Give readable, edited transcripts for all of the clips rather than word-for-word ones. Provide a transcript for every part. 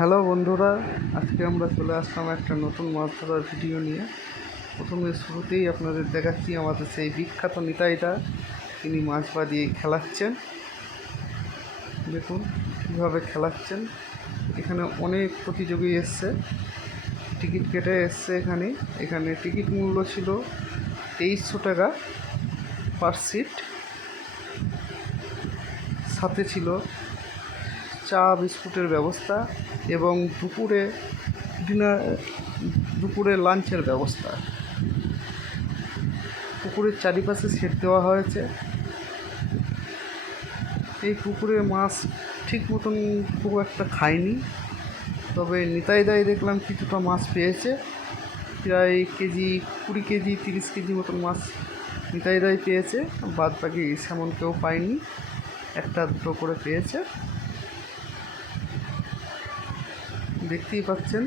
Hello বন্ধুরা, আজকে আমরা চলে আসলাম একটা নতুন মাছ ধরার ভিডিও নিয়ে। প্রথমে শুরুতেই আপনাদের দেখাচ্ছি আমাদের সেই বিখ্যাত নিতাইদা। তিনি মাছ বাঁধিয়ে খেলাচ্ছেন। দেখুন কীভাবে খেলাচ্ছেন। এখানে অনেক প্রতিযোগী এসছে, টিকিট কেটে এসছে। এখানে টিকিট মূল্য ছিল 2300 টাকা পার সিট। সাথে ছিল চা বিস্কুটের ব্যবস্থা এবং দুপুরে লাঞ্চের ব্যবস্থা। পুকুরের চারিপাশে সেট দেওয়া হয়েছে। এই পুকুরে মাছ ঠিক মতন খুব একটা খায়নি, তবে নিতাইদাই দেখলাম কিছুটা মাছ পেয়েছে। প্রায় 20 কেজি 30 কেজি মতন মাছ নিতাইদাই পেয়েছে। বাদ বাকি সেমন কেউ পায়নি, একটা দুটো করে পেয়েছে। দেখতেই পাচ্ছেন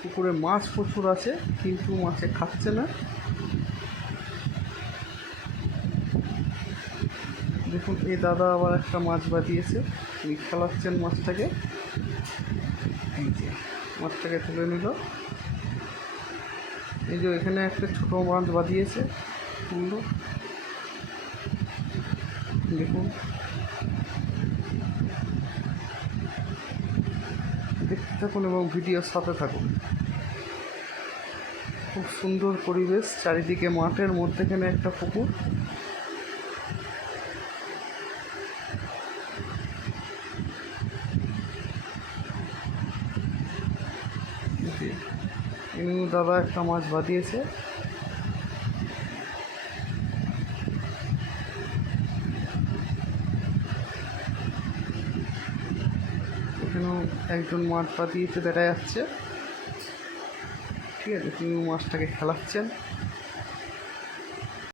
পুকুরে মাছ প্রচুর আছে, কিন্তু মাছে খাচ্ছে না। দেখুন এই দাদা আবার একটা মাছ বাঁধিয়েছে, তিনি খেলাচ্ছেন মাছটাকে। এই যে মাছটাকে তুলে নিল। এই যে এখানে একটা ছোটো মাছ বাঁধিয়েছে, তুললো। দেখুন, দেখতে থাকুন এবং ভিডিওর সাথে থাকুন। খুব সুন্দর পরিবেশ, চারিদিকে মাঠের মধ্যেখানে একটা পুকুর। দাদা একটা মাছ বাঁধিয়েছে। এখানেও একজন মাছ বাঁধিয়েছে দেখা যাচ্ছে। ঠিক আছে, তিনি মাছটাকে খেলাচ্ছেন।